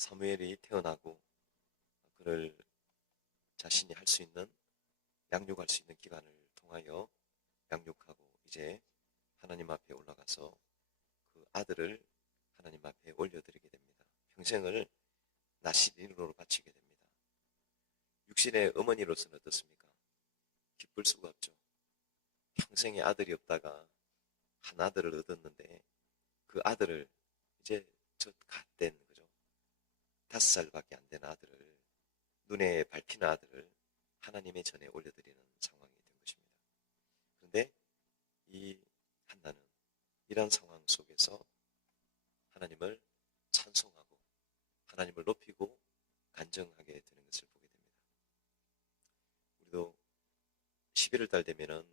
사무엘이 태어나고 그를 자신이 할 수 있는 양육할 수 있는 기간을 통하여 양육하고 이제 하나님 앞에 올라가서 그 아들을 하나님 앞에 올려드리게 됩니다. 평생을 나시린으로 바치게 됩니다. 육신의 어머니로서는 어떻습니까? 기쁠 수가 없죠. 평생에 아들이 없다가 한 아들을 얻었는데 그 아들을 이제 저 갓된 거죠. 5살밖에 안 된 아들을, 눈에 밟히는 아들을 하나님의 전에 올려드리는 상황이 된 것입니다. 그런데 이 한나는 이런 상황 속에서 하나님을 찬송하고 하나님을 높이고 간증하게 되는 것을 보게 됩니다. 우리도 11월 달 되면은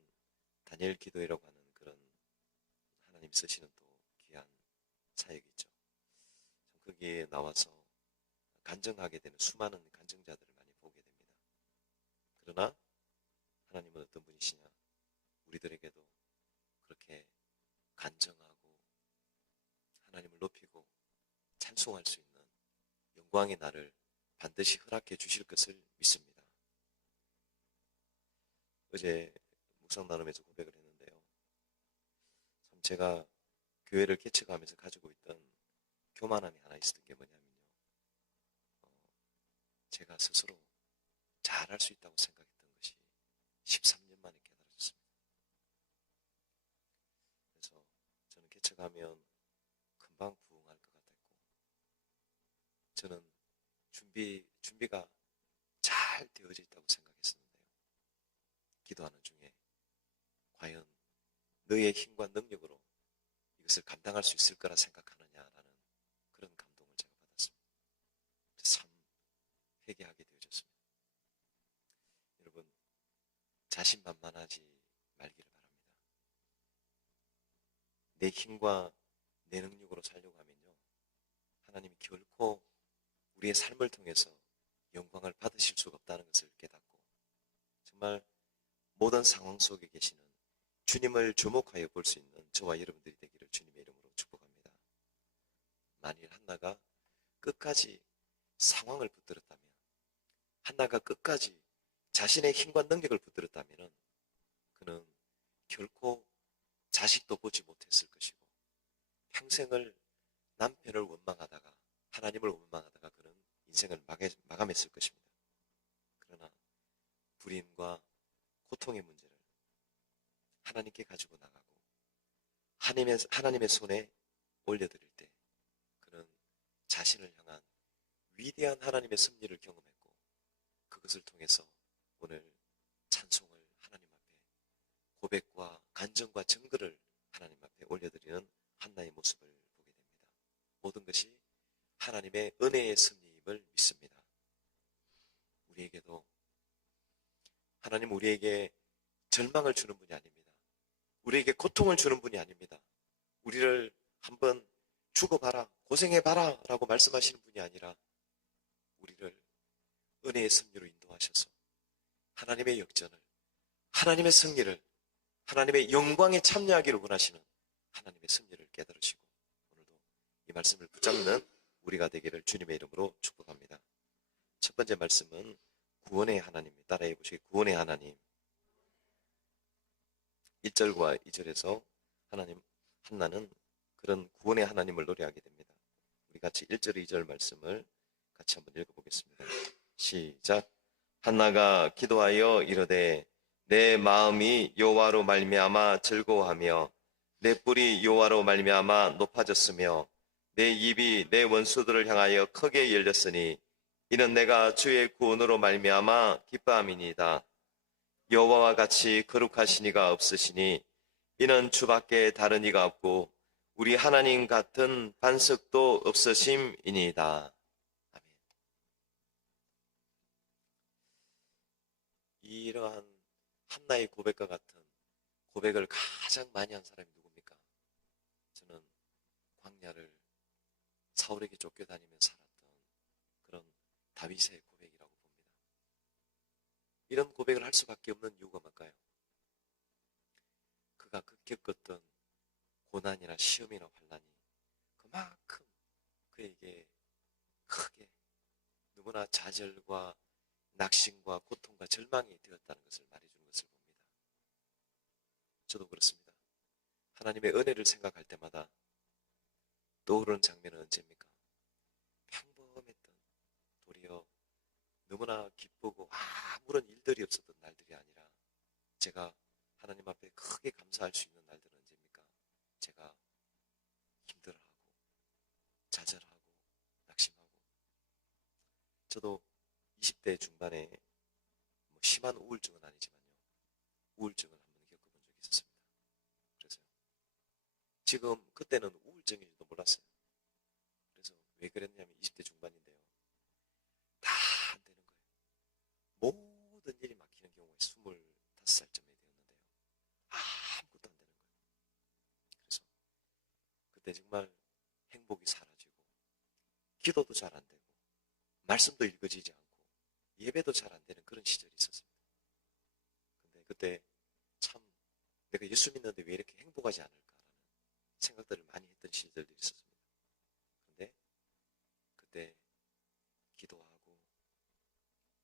다니엘 기도회라고 하는 그런 하나님 쓰시는 또 귀한 사역이 있죠. 거기에 나와서 간증하게 되는 수많은 간증자들을 많이 보게 됩니다. 그러나 하나님은 어떤 분이시냐? 우리들에게도 그렇게 간증하고 하나님을 높이고 찬송할 수 있는 영광의 날을 반드시 허락해 주실 것을 믿습니다. 어제 묵상 나눔에서 고백을 했는데요. 참 제가 교회를 개척하면서 가지고 있던 교만함이 하나 있었던 게 뭐냐면요. 제가 스스로 잘할 수 있다고 생각했던 것이 13년 만에 깨달아졌습니다. 그래서 저는 개척하면 금방 부흥할 것 같았고, 저는 준비가 잘 되어져 있다고 생각했었는데요. 기도하는 중에 과연 너의 힘과 능력으로 이것을 감당할 수 있을 거라 생각하느냐라는 그런 감동을 제가 받았습니다. 참 회개하게 되어졌습니다. 여러분, 자신만만하지 말기를 바랍니다. 내 힘과 내 능력으로 살려고 하면요, 하나님이 결코 우리의 삶을 통해서 영광을 받으실 수가 없다는 것을 깨닫고 정말 모든 상황 속에 계시는 주님을 주목하여 볼 수 있는 저와 여러분들이 되기를 주님의 이름으로 축복합니다. 만일 한나가 끝까지 상황을 붙들었다면, 한나가 끝까지 자신의 힘과 능력을 붙들었다면 그는 결코 자식도 보지 못했을 것이고 평생을 남편을 원망하다가 하나님을 원망하다가 그는 인생을 마감했을 것입니다. 그러나 불임과 고통의 문제를 하나님께 가지고 나가고 하나님의 손에 올려드릴 때 그는 자신을 향한 위대한 하나님의 섭리를 경험했고 그것을 통해서 오늘 찬송을 하나님 앞에 고백과 간증과 증거를 하나님 앞에 올려드리는 한나의 모습을 보게 됩니다. 모든 것이 하나님의 은혜의 섭리임을 믿습니다. 우리에게도 하나님 우리에게 절망을 주는 분이 아닙니다. 우리에게 고통을 주는 분이 아닙니다. 우리를 한번 죽어봐라, 고생해봐라 라고 말씀하시는 분이 아니라 우리를 은혜의 섭리로 인도하셔서 하나님의 역전을, 하나님의 승리를, 하나님의 영광에 참여하기를 원하시는 하나님의 섭리를 깨달으시고 오늘도 이 말씀을 붙잡는 우리가 되기를 주님의 이름으로 축복합니다. 첫 번째 말씀은 구원의 하나님, 따라해 보시기 구원의 하나님. 1절과 2절에서 한나는 그런 구원의 하나님을 노래하게 됩니다. 우리 같이 1절, 2절 말씀을 같이 한번 읽어보겠습니다. 시작. 한나가 기도하여 이르되 내 마음이 여호와로 말미암아 즐거워하며 내 뿔이 여호와로 말미암아 높아졌으며 내 입이 내 원수들을 향하여 크게 열렸으니 이는 내가 주의 구원으로 말미암아 기뻐함이니이다. 여호와와 같이 거룩하신 이가 없으시니 이는 주밖에 다른 이가 없고 우리 하나님 같은 반석도 없으심이니이다. 아멘. 이러한 한나의 고백과 같은 고백을 가장 많이 한 사람이 누굽니까? 저는 광야를 사울에게 쫓겨다니면서 살았던 그런 다윗의 고백이라고 봅니다. 이런 고백을 할 수밖에 없는 이유가 뭘까요? 그가 겪었던 고난이나 시험이나 환난이 그만큼 그에게 크게 너무나 좌절과 낙심과 고통과 절망이 되었다는 것을 말해주는 것을 봅니다. 저도 그렇습니다. 하나님의 은혜를 생각할 때마다 떠오르는 장면은 언제입니까? 평범했던, 도리어 너무나 기쁘고 아무런 일들이 없었던 날들이 아니라 제가 하나님 앞에 크게 감사할 수 있는 날들은 언제입니까? 제가 힘들어하고 좌절하고 낙심하고, 저도 20대 중반에 뭐 심한 우울증은 아니지만요, 우울증을 한번 겪어본 적이 있었습니다. 그래서 지금 그때는 우울증인지도 몰랐어요. 그래서 왜 그랬냐면 20대 중반인데요, 다 안 되는 거예요. 모든 일이 막히는 경우에 25살쯤에 되었는데요, 아무것도 안 되는 거예요. 그래서 그때 정말 행복이 사라지고 기도도 잘 안 되고 말씀도 읽어지지 않고 예배도 잘 안 되는 그런 시절이 있었습니다. 근데 그때 참 내가 예수 믿는데 왜 이렇게 행복하지 않을까라는 생각들을 많이 했던 시절들이 있었습니다. 근데 그때 기도하고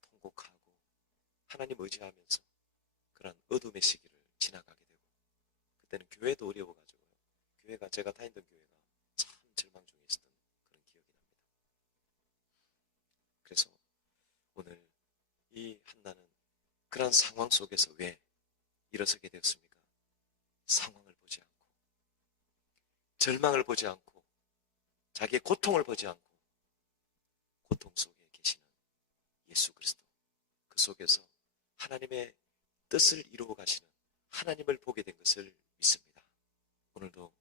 통곡하고 하나님 의지하면서 그런 어둠의 시기를 지나가게 되고, 그때는 교회도 어려워가지고요, 교회가, 제가 다니던 교회가 참 절망 중에 있었던 그런 기억이 납니다. 그래서 오늘 이 한나는 그런 상황 속에서 왜 일어서게 되었습니까? 상황을 보지 않고, 절망을 보지 않고, 자기의 고통을 보지 않고, 고통 속에 계시는 예수 그리스도, 그 속에서 하나님의 뜻을 이루어 가시는 하나님을 보게 된 것을 믿습니다. 오늘도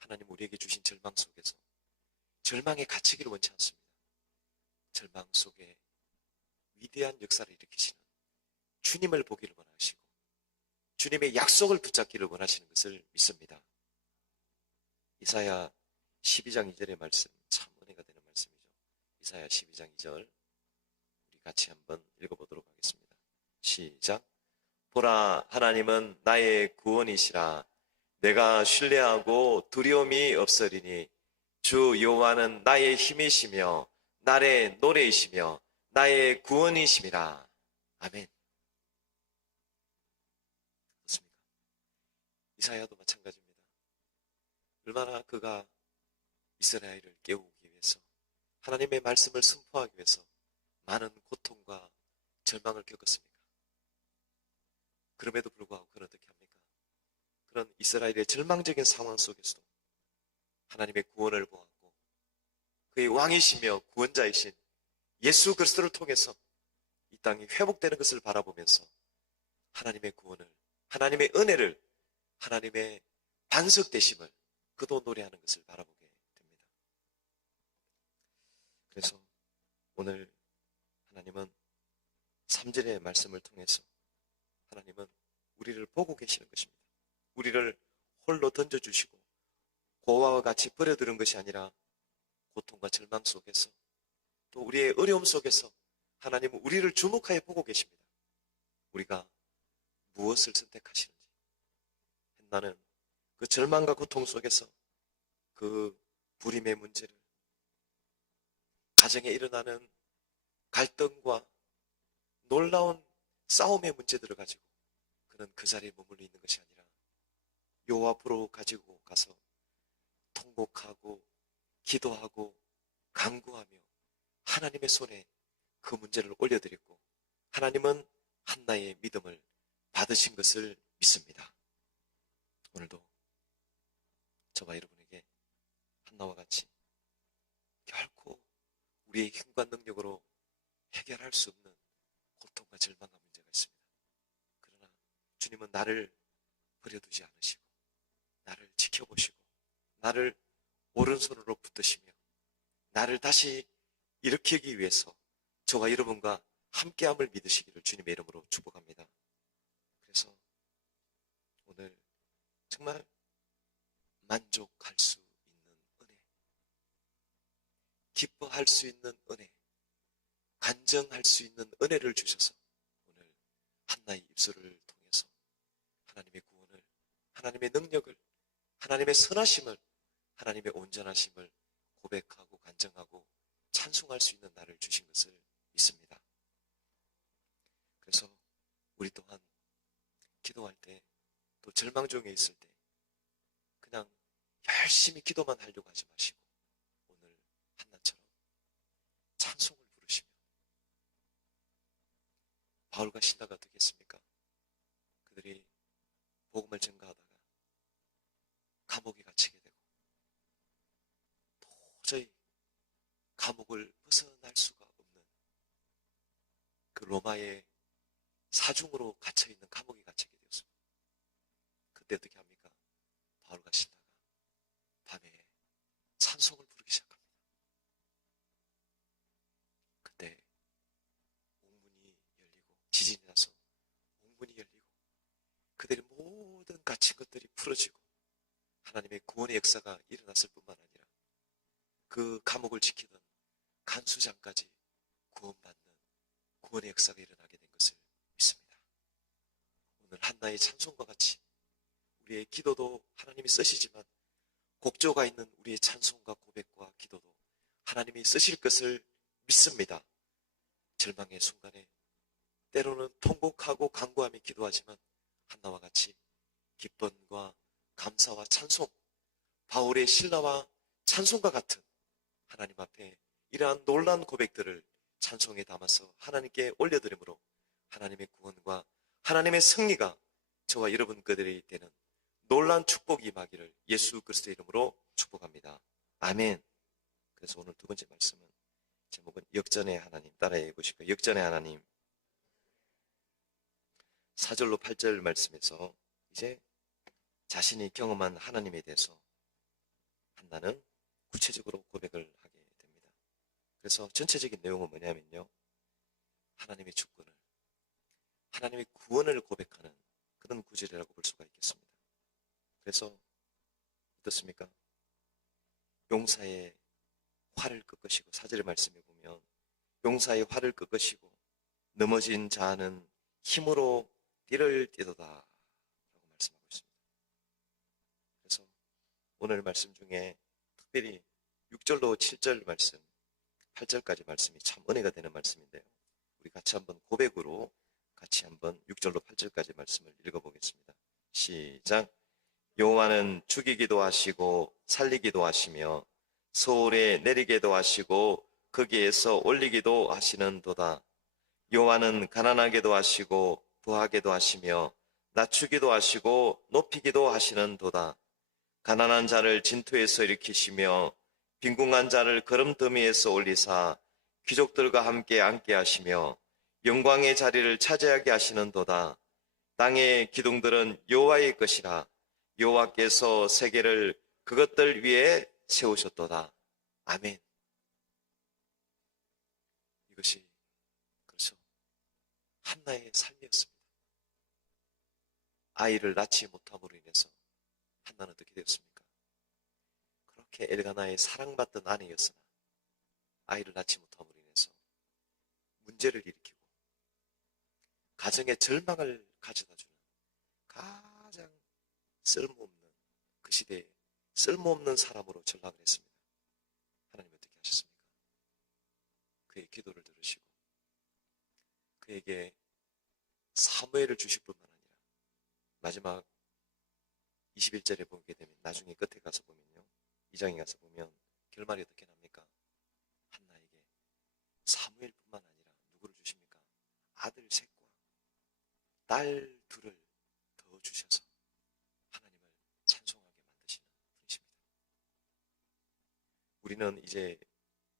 하나님 우리에게 주신 절망 속에서 절망에 갇히기를 원치 않습니다. 절망 속에 위대한 역사를 일으키시는 주님을 보기를 원하시고 주님의 약속을 붙잡기를 원하시는 것을 믿습니다. 이사야 12장 2절의 말씀, 참 은혜가 되는 말씀이죠. 이사야 12장 2절 우리 같이 한번 읽어보도록 하겠습니다. 시작. 보라, 하나님은 나의 구원이시라. 내가 신뢰하고 두려움이 없으리니 주 여호와는 나의 힘이시며 나의 노래이시며 나의 구원이심이라. 아멘. 그렇습니까? 이사야도 마찬가지입니다. 얼마나 그가 이스라엘을 깨우기 위해서, 하나님의 말씀을 선포하기 위해서 많은 고통과 절망을 겪었습니까? 그럼에도 불구하고 그는 어떻게 합니까? 그런 이스라엘의 절망적인 상황 속에서도 하나님의 구원을 보았고 그의 왕이시며 구원자이신 예수 그리스도를 통해서 이 땅이 회복되는 것을 바라보면서 하나님의 구원을, 하나님의 은혜를, 하나님의 반석되심을 그도 노래하는 것을 바라보게 됩니다. 그래서 오늘 하나님은 3절의 말씀을 통해서 하나님은 우리를 보고 계시는 것입니다. 우리를 홀로 던져주시고 고아와 같이 버려두는 것이 아니라 고통과 절망 속에서 또 우리의 어려움 속에서 하나님은 우리를 주목하여 보고 계십니다. 우리가 무엇을 선택하시는지, 나는 그 절망과 고통 속에서 그 불임의 문제를, 가정에 일어나는 갈등과 놀라운 싸움의 문제들을 가지고 그는 그 자리에 머물러 있는 것이 아니라 여호와 앞으로 가지고 가서 통곡하고 기도하고 간구하며 하나님의 손에 그 문제를 올려드렸고 하나님은 한나의 믿음을 받으신 것을 믿습니다. 오늘도 저와 여러분에게 한나와 같이 결코 우리의 힘과 능력으로 해결할 수 없는 고통과 절망과 문제가 있습니다. 그러나 주님은 나를 버려두지 않으시고 나를 지켜보시고 나를 오른손으로 붙드시며 나를 다시 일으키기 위해서 저와 여러분과 함께함을 믿으시기를 주님의 이름으로 축복합니다. 그래서 오늘 정말 만족할 수 있는 은혜, 기뻐할 수 있는 은혜, 간증할 수 있는 은혜를 주셔서 오늘 한나의 입술을 통해서 하나님의 구원을, 하나님의 능력을, 하나님의 선하심을, 하나님의 온전하심을 고백하고 간증하고 찬송할 수 있는 날을 주신 것을 믿습니다. 그래서 우리 또한 기도할 때, 또 절망 중에 있을 때 그냥 열심히 기도만 하려고 하지 마시고 오늘 한나처럼 찬송을 부르시며, 바울과 신라가 어떻게 했습니까? 그들이 복음을 전가하다가 감옥에 갇히게 되고 도저히 감옥을 벗어날 수가 없는 그 로마의 사중으로 갇혀있는 감옥에 갇히게 되었습니다. 그때 어떻게 합니까? 바울과 신라가 밤에 찬송을 부르기 시작합니다. 그때 옥문이 열리고, 지진이 나서 옥문이 열리고 그들의 모든 갇힌 것들이 풀어지고 하나님의 구원의 역사가 일어났을 뿐만 아니라 그 감옥을 지키던 간수장까지 구원받는 구원의 역사가 일어나게 된 것을 믿습니다. 오늘 한나의 찬송과 같이 우리의 기도도 하나님이 쓰시지만 곡조가 있는 우리의 찬송과 고백과 기도도 하나님이 쓰실 것을 믿습니다. 절망의 순간에 때로는 통곡하고 간구하며 기도하지만 한나와 같이 기쁨과 감사와 찬송, 바울의 신라와 찬송과 같은 하나님 앞에 이러한 놀라운 고백들을 찬송에 담아서 하나님께 올려드리므로 하나님의 구원과 하나님의 승리가 저와 여러분 그들이 되는 놀라운 축복이 임하기를 예수 그리스도의 이름으로 축복합니다. 아멘. 그래서 오늘 두 번째 말씀은 제목은 역전의 하나님, 따라해 보실까요? 역전의 하나님. 4절로 8절 말씀에서 이제 자신이 경험한 하나님에 대해서 한나는 구체적으로 고백을 하게 됩니다. 그래서 전체적인 내용은 뭐냐면요, 하나님의 주권을, 하나님의 구원을 고백하는 그런 구절이라고 볼 수가 있겠습니다. 그래서 어떻습니까? 용사의 활을 꺾으시고, 4절의 말씀에 보면 용사의 활을 꺾으시고 넘어진 자는 힘으로 띠를 띠도다 라고 말씀하고 있습니다. 그래서 오늘 말씀 중에 특별히 6절로 7절 말씀, 8절까지 말씀이 참 은혜가 되는 말씀인데요, 우리 같이 한번 고백으로 같이 한번 6절로 8절까지 말씀을 읽어보겠습니다. 시작. 여호와는 죽이기도 하시고 살리기도 하시며 서울에 내리게도 하시고 거기에서 올리기도 하시는도다. 여호와는 가난하게도 하시고 부하게도 하시며 낮추기도 하시고 높이기도 하시는도다. 가난한 자를 진토에서 일으키시며 빈궁한 자를 거름더미에서 올리사 귀족들과 함께 앉게 하시며 영광의 자리를 차지하게 하시는도다. 땅의 기둥들은 여호와의 것이라. 여호와께서 세계를 그것들 위에 세우셨도다. 아멘. 이것이 그렇죠, 한나의 삶이었습니다. 아이를 낳지 못함으로 인해서 한나는 어떻게 되었습니까? 그렇게 엘가나의 사랑받던 아내였으나 아이를 낳지 못함으로 인해서 문제를 일으키고 가정의 절망을 가져다주는 가장 쓸모없는, 그 시대에 쓸모없는 사람으로 전락을 했습니다. 하나님 어떻게 하셨습니까? 그의 기도를 들으시고 그에게 사무엘을 주실 뿐만 아니라 마지막 21절에 보게 되면, 나중에 끝에 가서 보면요, 2장에 가서 보면 결말이 어떻게 납니까? 한나에게 사무엘뿐만 아니라 누구를 주십니까? 아들 셋과 딸 둘을 더 주셔서 하나님을 찬송하게 만드시는 분이십니다. 우리는 이제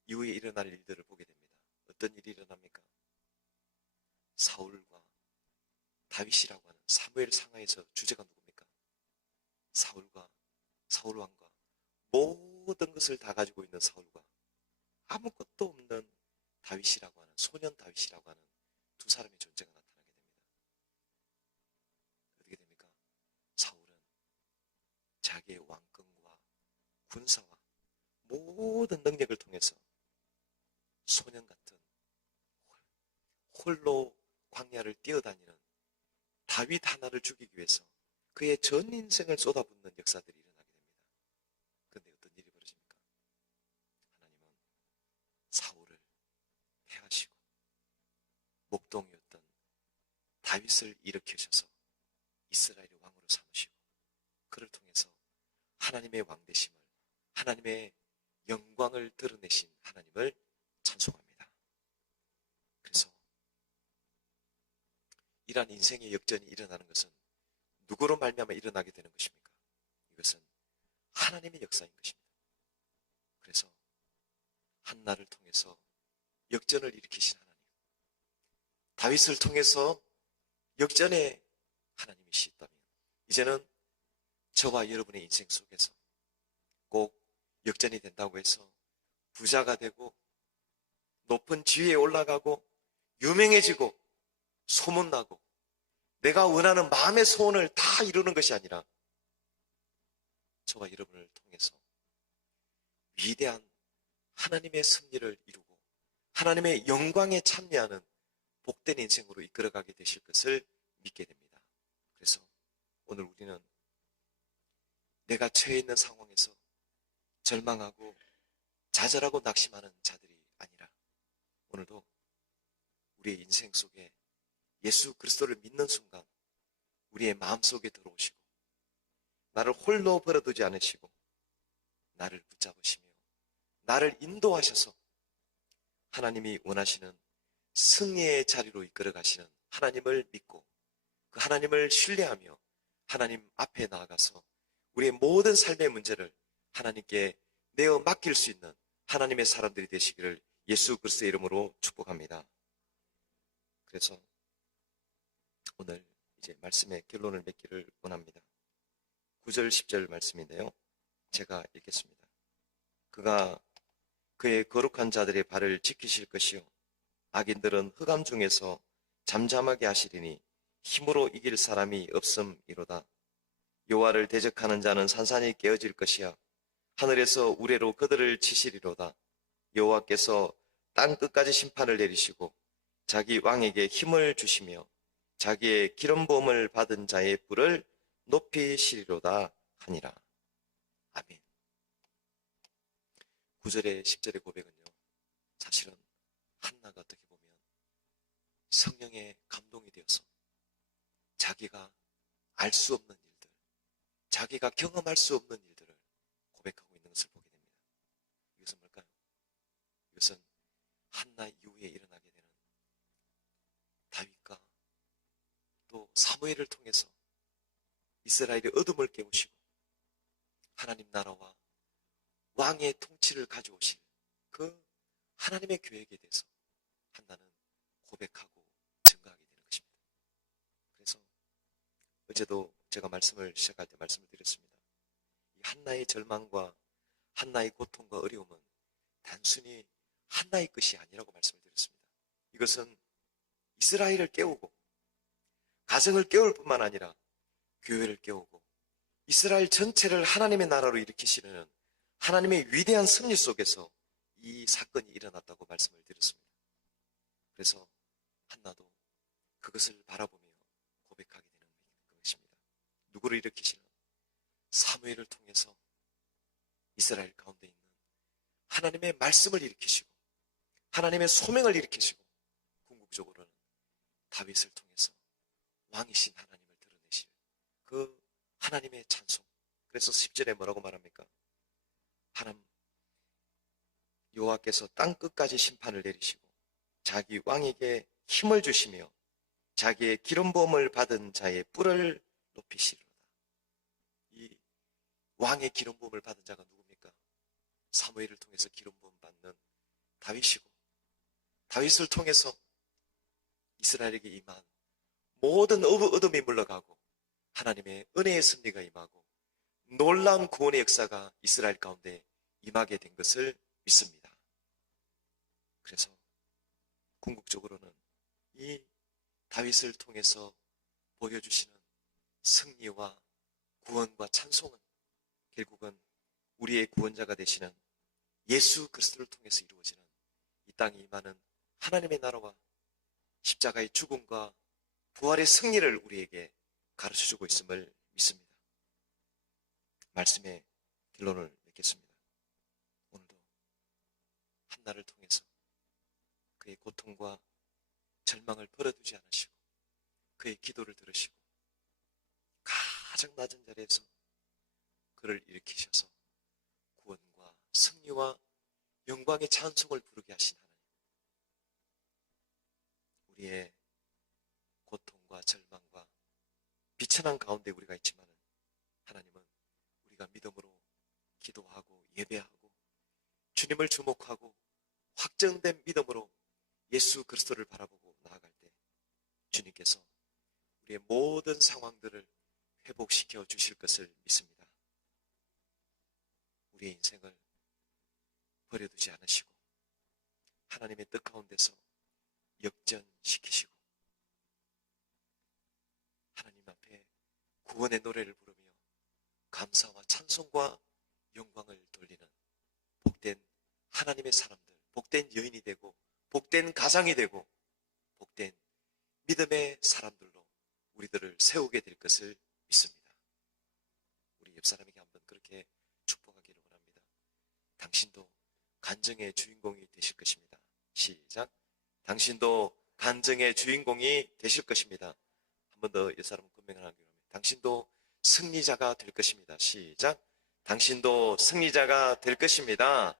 이후에 일어날 일들을 보게 됩니다. 어떤 일이 일어납니까? 사울과 다윗이라고 하는 사무엘 상하에서 주제가 누굽니까? 사울왕과 모든 것을 다 가지고 있는 사울과 아무것도 없는 다윗이라고 하는, 소년 다윗이라고 하는 두 사람의 존재가 나타나게 됩니다. 어떻게 됩니까? 사울은 자기의 왕권과 군사와 모든 능력을 통해서 소년 같은 홀로 광야를 뛰어다니는 다윗 하나를 죽이기 위해서 그의 전 인생을 쏟아붓는 역사들이 일어나게 됩니다. 그런데 어떤 일이 벌어집니까? 하나님은 목동이었던 다윗을 일으키셔서 이스라엘의 왕으로 삼으시고 그를 통해서 하나님의 왕 되심을, 하나님의 영광을 드러내신 하나님을 찬송합니다. 그래서 이러한 인생의 역전이 일어나는 것은 누구로 말미암아 일어나게 되는 것입니까? 이것은 하나님의 역사인 것입니다. 그래서 한나를 통해서 역전을 일으키신 하나님, 다윗을 통해서 역전의 하나님이시다면 이제는 저와 여러분의 인생 속에서 꼭 역전이 된다고 해서 부자가 되고 높은 지위에 올라가고 유명해지고 소문나고 내가 원하는 마음의 소원을 다 이루는 것이 아니라 저와 여러분을 통해서 위대한 하나님의 승리를 이루고 하나님의 영광에 참여하는 복된 인생으로 이끌어가게 되실 것을 믿게 됩니다. 그래서 오늘 우리는 내가 처해 있는 상황에서 절망하고 좌절하고 낙심하는 자들이 아니라 오늘도 우리의 인생 속에 예수 그리스도를 믿는 순간 우리의 마음속에 들어오시고 나를 홀로 버려두지 않으시고 나를 붙잡으시며 나를 인도하셔서 하나님이 원하시는 승리의 자리로 이끌어 가시는 하나님을 믿고 그 하나님을 신뢰하며 하나님 앞에 나아가서 우리의 모든 삶의 문제를 하나님께 내어 맡길 수 있는 하나님의 사람들이 되시기를 예수 그리스도의 이름으로 축복합니다. 그래서 오늘 이제 말씀의 결론을 맺기를 원합니다. 9절 10절 말씀인데요. 제가 읽겠습니다. 그가 그의 거룩한 자들의 발을 지키실 것이요 악인들은 흑암 중에서 잠잠하게 하시리니 힘으로 이길 사람이 없음이로다. 여호와를 대적하는 자는 산산이 깨어질 것이야. 하늘에서 우레로 그들을 치시리로다. 여호와께서 땅 끝까지 심판을 내리시고 자기 왕에게 힘을 주시며 자기의 기름 부음을 받은 자의 뿔을 높이시리로다 하니라. 아멘. 9절의 10절의 고백은요, 사실은 한나가 어떻게 보면 성령의 감동이 되어서 자기가 알 수 없는 일들, 자기가 경험할 수 없는 일들을 고백하고 있는 것을 보게 됩니다. 이것은 뭘까요? 이것은 한나 이후에 일어나게 되는 다윗과 또 사무엘을 통해서 이스라엘의 어둠을 깨우시고 하나님 나라와 왕의 통치를 가져오실 그 하나님의 계획에 대해서 한나는 고백하고 증거하게 되는 것입니다. 그래서 어제도 제가 말씀을 시작할 때 말씀을 드렸습니다. 이 한나의 절망과 한나의 고통과 어려움은 단순히 한나의 것이 아니라고 말씀을 드렸습니다. 이것은 이스라엘을 깨우고 가정을 깨울 뿐만 아니라 교회를 깨우고 이스라엘 전체를 하나님의 나라로 일으키시는 하나님의 위대한 섭리 속에서 이 사건이 일어났다고 말씀을 드렸습니다. 그래서 한나도 그것을 바라보며 고백하게 되는 것입니다. 누구를 일으키시는? 사무엘을 통해서 이스라엘 가운데 있는 하나님의 말씀을 일으키시고 하나님의 소명을 일으키시고 궁극적으로는 다윗을 통해서 왕이신 하나님을 드러내실 그 하나님의 찬송. 그래서 10절에 뭐라고 말합니까? 하나님 여호와께서 땅 끝까지 심판을 내리시고 자기 왕에게 힘을 주시며 자기의 기름 부음을 받은 자의 뿔을 높이시리로다. 이 왕의 기름 부음을 받은 자가 누굽니까? 사무엘을 통해서 기름 부음 받는 다윗이고 다윗을 통해서 이스라엘에게 임한 모든 어둠이 물러가고 하나님의 은혜의 승리가 임하고 놀라운 구원의 역사가 이스라엘 가운데 임하게 된 것을 믿습니다. 그래서 궁극적으로는 이 다윗을 통해서 보여주시는 승리와 구원과 찬송은 결국은 우리의 구원자가 되시는 예수 그리스도를 통해서 이루어지는 이 땅에 임하는 하나님의 나라와 십자가의 죽음과 부활의 승리를 우리에게 가르쳐주고 있음을 믿습니다. 말씀의 결론을 맺겠습니다. 오늘도 한나를 통해서 그의 고통과 절망을 버려두지 않으시고 그의 기도를 들으시고 가장 낮은 자리에서 그를 일으키셔서 구원과 승리와 영광의 찬송을 부르게 하신 하나님, 우리의 고통과 절망과 비천한 가운데 우리가 있지만 하나님은 우리가 믿음으로 기도하고 예배하고 주님을 주목하고 확정된 믿음으로 예수 그리스도를 바라보고 나아갈 때 주님께서 우리의 모든 상황들을 회복시켜 주실 것을 믿습니다. 우리의 인생을 버려두지 않으시고 하나님의 뜻 가운데서 역전시키시고 하나님 앞에 구원의 노래를 부르며 감사와 찬송과 영광을 돌리는 복된 하나님의 사람들, 복된 여인이 되고 복된 가장이 되고 복된 믿음의 사람들로 우리들을 세우게 될 것을 믿습니다. 우리 옆 사람에게 한번 그렇게 축복하기를 원합니다. 당신도 간증의 주인공이 되실 것입니다. 시작. 당신도 간증의 주인공이 되실 것입니다. 한 번 더 옆 사람 건강하기를 원합니다. 당신도 승리자가 될 것입니다. 시작. 당신도 승리자가 될 것입니다.